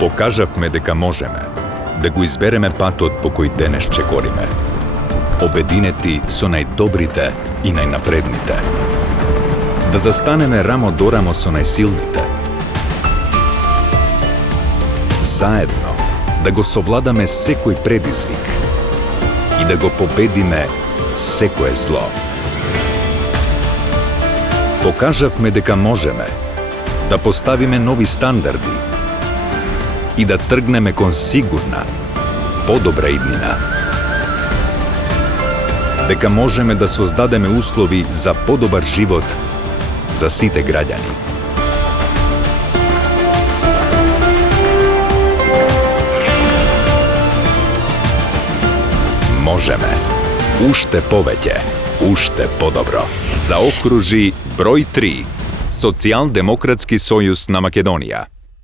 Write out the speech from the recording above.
Покажавме дека можеме да го избереме патот по кој денес чекориме. Обединети со најдобрите и најнапредните. Да застанеме рамо до рамо со најсилните. Заедно да го совладаме секој предизвик и да го победиме секое зло. Покажавме дека можеме да поставиме нови стандарди и да тргнеме кон сигурна, подобра иднина. Дека можеме да создадеме услови за подобар живот за сите граѓани. Можеме. Уште повеќе, уште подобро. Заокружи број 3. Социјалдемократски сојуз на Македонија.